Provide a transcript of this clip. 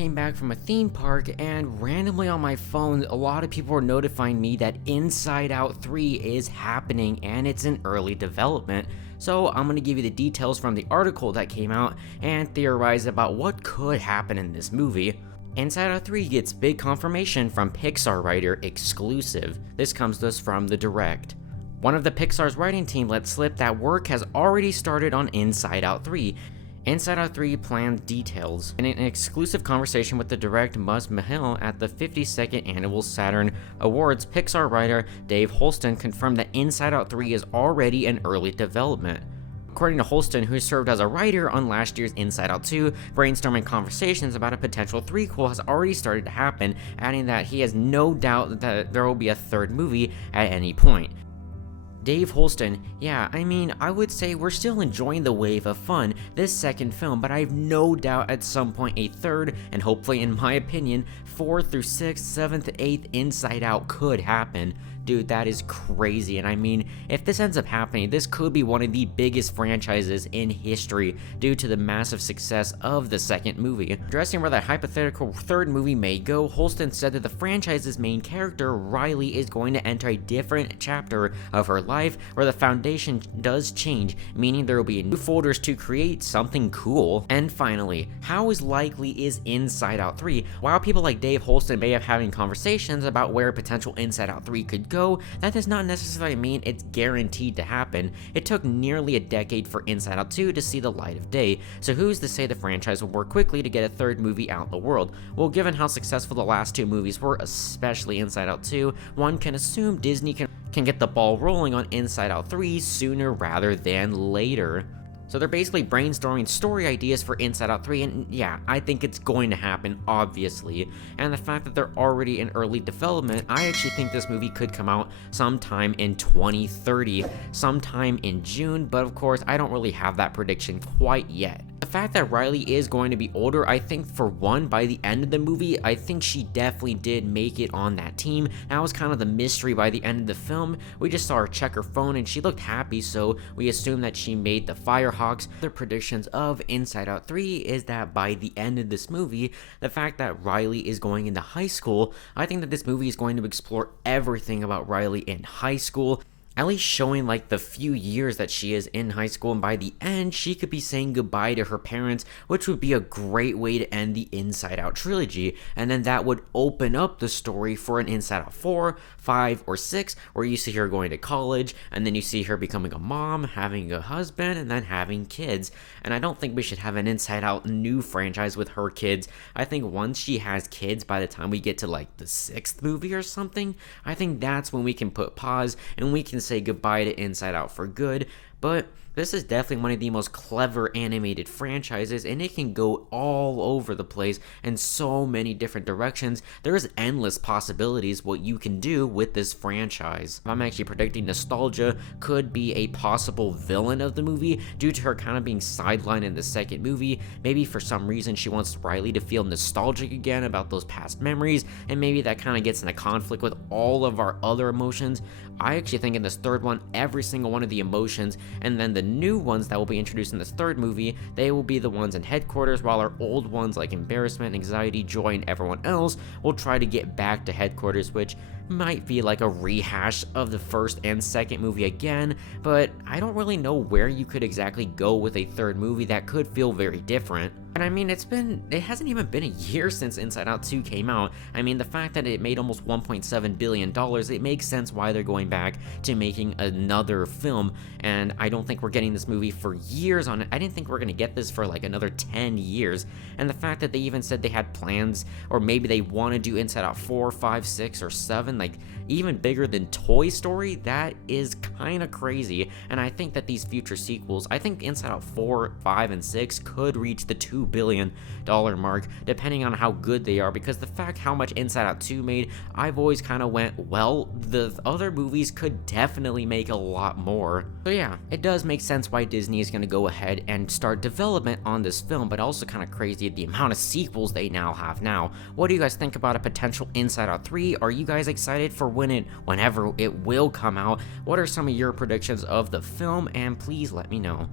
Came back from a theme park, and randomly on my phone a lot of people were notifying me that Inside Out 3 is happening and it's in early development. So I'm going to give you the details from the article that came out and theorize about what could happen in this movie. Inside Out 3 gets big confirmation from Pixar writer exclusive. This comes to us from The Direct. One of the Pixar's writing team let slip that work has already started on Inside Out 3. Inside Out 3 planned details. In an exclusive conversation with The Direct Mus Mahil at the 52nd Annual Saturn Awards, Pixar writer Dave Holston confirmed that Inside Out 3 is already in early development. According to Holston, who served as a writer on last year's Inside Out 2, brainstorming conversations about a potential threequel has already started to happen, adding that he has no doubt that there will be a third movie at any point. Dave Holston, yeah, I mean, I would say we're still enjoying the wave of fun this second film, but I have no doubt at some point a third, and hopefully in my opinion, 4th through 6th, 7th, 8th Inside Out could happen. Dude, that is crazy, and I mean, if this ends up happening, this could be one of the biggest franchises in history due to the massive success of the second movie. Addressing where that hypothetical third movie may go, Holston said that the franchise's main character, Riley, is going to enter a different chapter of her life where the foundation does change, meaning there will be new folders to create something cool. And finally, how likely is Inside Out 3? While people like Dave Holston may have having conversations about where potential Inside Out 3 could go, that does not necessarily mean it's guaranteed to happen. It took nearly a decade for Inside Out 2 to see the light of day, so who's to say the franchise will work quickly to get a third movie out in the world? Well, given how successful the last two movies were, especially Inside Out 2, one can assume Disney can get the ball rolling on Inside Out 3 sooner rather than later. So they're basically brainstorming story ideas for Inside Out 3, and yeah, I think it's going to happen, obviously. And the fact that they're already in early development, I actually think this movie could come out sometime in 2030, sometime in June, but of course, I don't really have that prediction quite yet. The fact that Riley is going to be older, I think for one, by the end of the movie, I think she definitely did make it on that team. That was kind of the mystery by the end of the film. We just saw her check her phone and she looked happy, so we assumed that she made the Firehawks. The predictions of Inside Out 3 is that by the end of this movie, the fact that Riley is going into high school, I think that this movie is going to explore everything about Riley in high school, at least showing like the few years that she is in high school, and by the end she could be saying goodbye to her parents, which would be a great way to end the Inside Out trilogy, and then that would open up the story for an Inside Out 4, 5, or 6, where you see her going to college, and then you see her becoming a mom, having a husband, and then having kids. And I don't think we should have an Inside Out new franchise with her kids. I think once she has kids, by the time we get to like the 6th movie or something, I think that's when we can put pause and we can say goodbye to Inside Out for good. But this is definitely one of the most clever animated franchises, and it can go all over the place in so many different directions. There's endless possibilities what you can do with this franchise. I'm actually predicting nostalgia could be a possible villain of the movie due to her kind of being sidelined in the second movie. Maybe for some reason she wants Riley to feel nostalgic again about those past memories, and maybe that kind of gets in a conflict with all of our other emotions. I actually think in this third one, every single one of the emotions, and then the new ones that will be introduced in this third movie, they will be the ones in headquarters, while our old ones like embarrassment, anxiety, joy, and everyone else will try to get back to headquarters, which might be like a rehash of the first and second movie again, but I don't really know where you could exactly go with a third movie that could feel very different. And I mean, it hasn't even been a year since Inside Out 2 came out. I mean, the fact that it made almost $1.7 billion, it makes sense why they're going back to making another film, and I don't think we're getting this movie for years on it. I didn't think we are gonna get this for like another 10 years, and the fact that they even said they had plans, or maybe they want to do Inside Out 4, 5, 6, or 7, like even bigger than Toy Story, that is kind of crazy. And I think that these future sequels, I think Inside Out 4, 5, and 6 could reach the $2 billion mark, depending on how good they are, because the fact how much Inside Out 2 made, I've always kind of went, well, the other movies could definitely make a lot more. So yeah, it does make sense why Disney is going to go ahead and start development on this film, but also kind of crazy the amount of sequels they now have now. What do you guys think about a potential Inside Out 3? Are you guys excited for whenever it will come out? What are some of your predictions of the film? And please let me know.